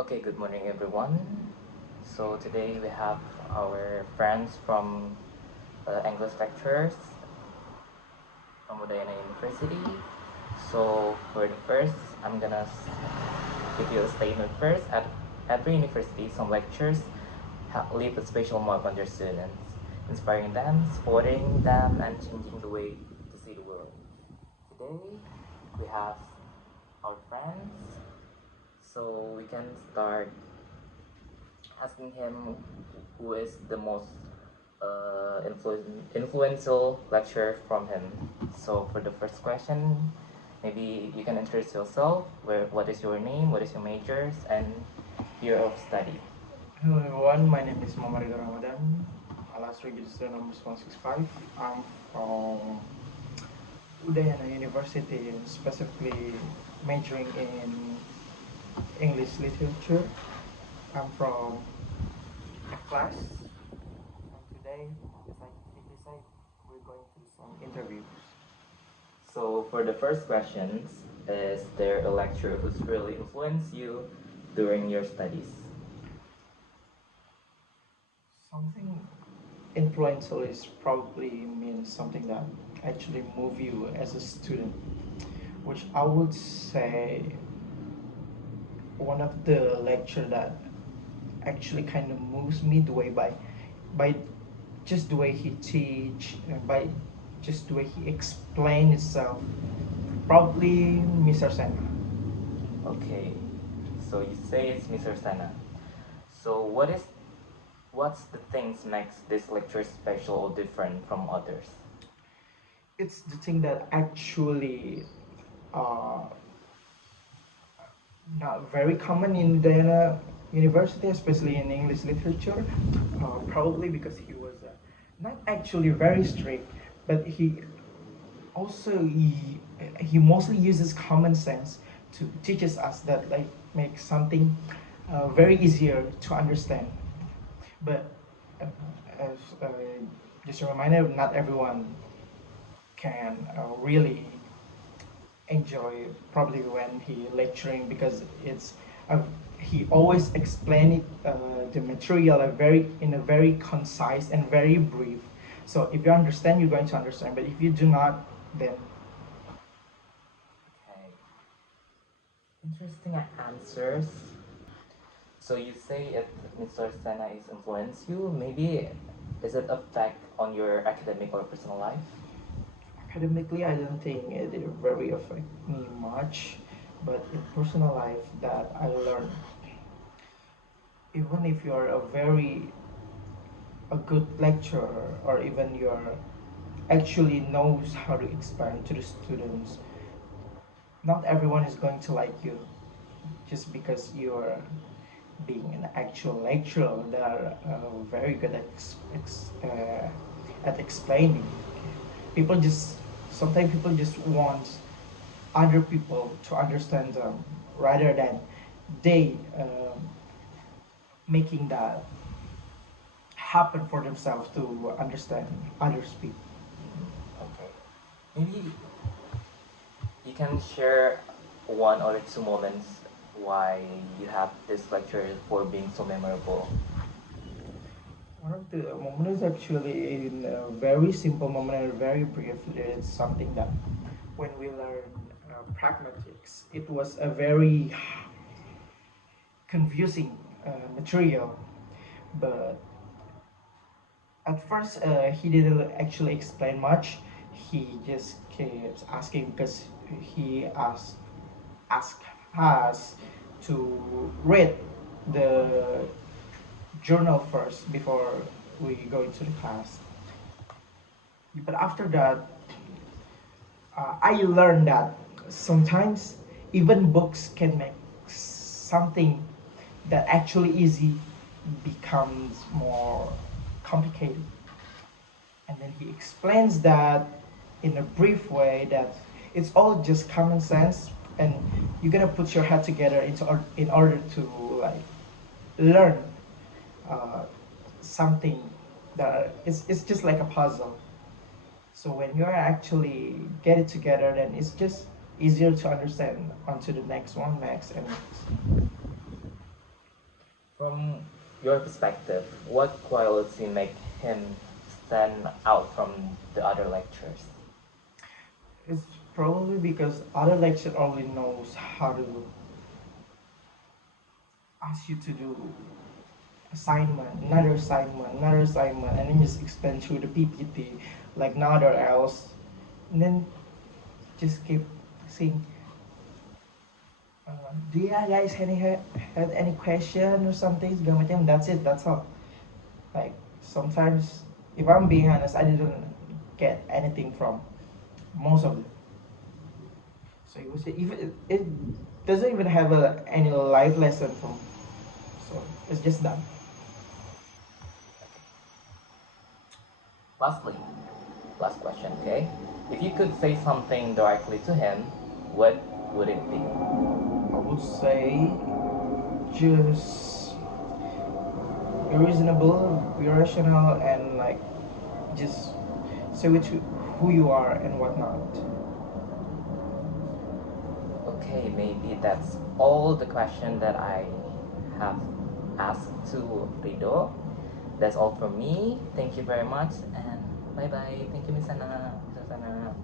Okay, good morning everyone. So today we have our friends from English lecturers from Udayana University. So for the first, I'm gonna give you a statement first. At every university, some lectures leave a special mark on their students, inspiring them, supporting them, and changing the way to see the world. Today we have our friends, so we can start asking him who is the most influential lecturer from him. So for the first question, maybe you can introduce yourself. What is your name? What is your majors and year of study? Hello everyone, my name is Muhammad Ridho Ramadan, last register number 165. I'm from Udayana University, specifically majoring in English literature. I'm from F class, and today, as I typically say, we're going to some interviews. So for the first questions, is there a lecturer who's really influenced you during your studies? Something influential is probably means something that actually move you as a student, which I would say one of the lecture that actually kind of moves me the way by just the way he teach and by just the way he explain himself, probably Mr. Senna. Okay, so you say it's Mr. Sana. So what's the things makes this lecture special or different from others? It's the thing that actually uh, not very common in the university, especially in English literature. Probably because he was not actually very strict, but he mostly uses common sense to teaches us that like make something very easier to understand. But as just a reminder, not everyone can really enjoy probably when he lecturing because it's a, he always explain it the material in a very concise and very brief. So if you understand, you're going to understand. But if you do not, then Okay, interesting answers. So you say if Mr. Sana is influenced you, maybe is it affect on your academic or personal life? academically, I don't think it very affect me much. But in personal life, that I learned, even if you're a good lecturer, or even you're actually knows how to explain to the students, not everyone is going to like you just because you're being an actual lecturer that are very good at explaining. People just sometimes people just want other people to understand them rather than they making that happen for themselves to understand others people. Okay. Maybe you can share one or two moments why you have this lecture for being so memorable. One of the moments is actually in a very simple moment and very brief. It's something that when we learn pragmatics, it was a very confusing material. But at first, he didn't actually explain much. He just keeps asking because he asked us to read the journal first before we go into the class. But after that, I learned that sometimes even books can make something that actually easy becomes more complicated. And then he explains that in a brief way that it's all just common sense and you're gonna put your head together in order to like learn uh, something that it's just like a puzzle. So when you actually get it together, then it's just easier to understand onto the next one, next and next. your perspective, what quality make him stand out from the other lecturers? It's probably because other lecturer only knows how to ask you to do another assignment, and then just explain through the PPT like nowhere else. And then just keep saying, do you guys had any question or something? Segala macam. That's it. That's all. Like sometimes, if I'm being honest, I didn't get anything from most of them. So it was even it doesn't even have any life lesson from. So it's just done. Lastly, last question, okay? If you could say something directly to him, what would it be? I would say just be reasonable, be rational, and like just say which who you are and whatnot. Okay, maybe that's all the question that I have asked to Rido. That's all from me. Thank you very much and bye bye. Thank you, Miss Anna. Miss Anna.